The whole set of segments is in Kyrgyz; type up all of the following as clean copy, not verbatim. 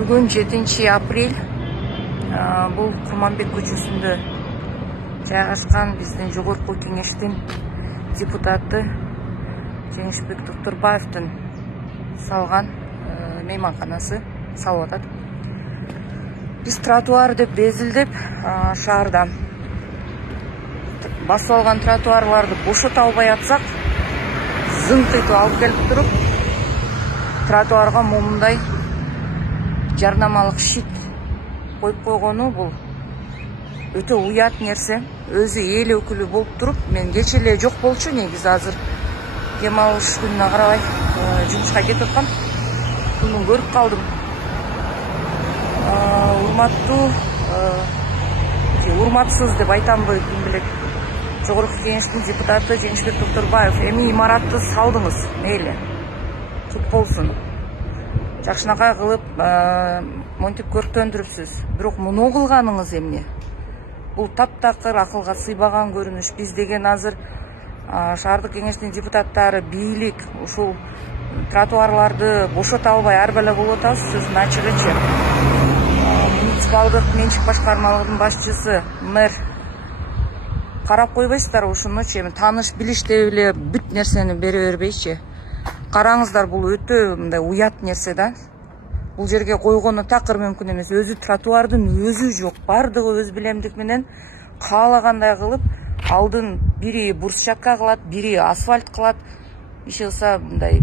Бүгүн 7 апрель. Бул Курманбек көчөсүндө жайгашкан биздин жогорку кеңештин депутаты Жеңишбек Токтурбаевдин салган мейманканасы салып атат. Биз тротуар деп безилдеп шаарда басып алган тротуарларды бошото албай атсак, зыңк этип алып келип туруп, тротуарга момундай жарнамалык щит коюп койгону бул өтө уят нерсе. Өзү эл өкүлү болуп туруп, мен кече эле жок болчу, негизи азыр дем алыш күнүнө карабай жумушка кетип аткам. Буну көрүп калдым. Урматсыз деп айтамбы, ким билет. Жогорку кеңештин депутаты Жеңишбек Токтурбаев, эми имаратты салдыңыз, мейли, тут болсун. Жакшынакай кылып, монтип көрктөндүрүпсүз. Бирок муну кылганыңыз эмне? Бул таптакыр, акылга сыйбаган көрүнүш. Биз деген азыр шаардык кеңештин депутаттары, бийлик ушул тротуарларды бошото албай арбеле болуп атабыз. Сөзүн ачыгычы. Муниципалдык менчик башкармалыгынын башчысы, мэр карап койбойсуздар ушунучу? Эми тааныш билиш деп эле бүт нерсени бере бербейчи. Караңыздар, бул өтө мындай уят нерсе да. Бул жерге койгону такыр мүмкүн эмес. Өзү тротуардын өзү жок. Бардыгы өз билемдик менен каалагандай кылып, алдын бири брусчатка кылат, бири асфальт кылат. Иши кылса мындай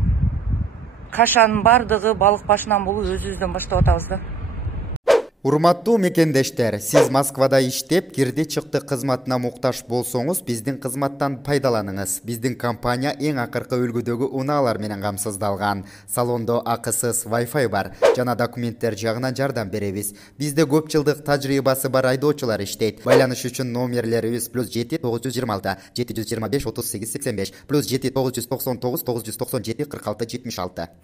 кашанын бардыгы балык башынан болуп өзүбүздөн баштап атабыз да. Урматтуу мекендештер, сиз Москвада иштеп, кирди чыкты кызматына муктаж болсоңуз, биздин кызматтан пайдаланыңыз. Биздин компания эң акыркы үлгүдөгү унаалар менен камсыздалган. Салондо акысыз Wi-Fi бар, жана документтер жагынан жардам беребиз. Бизде көп жылдык тажрыйбасы бар айдоочулар иштейт. Байланыш үчүн номерлерибиз +7 926 725 38 85 +7 999 997 46 76.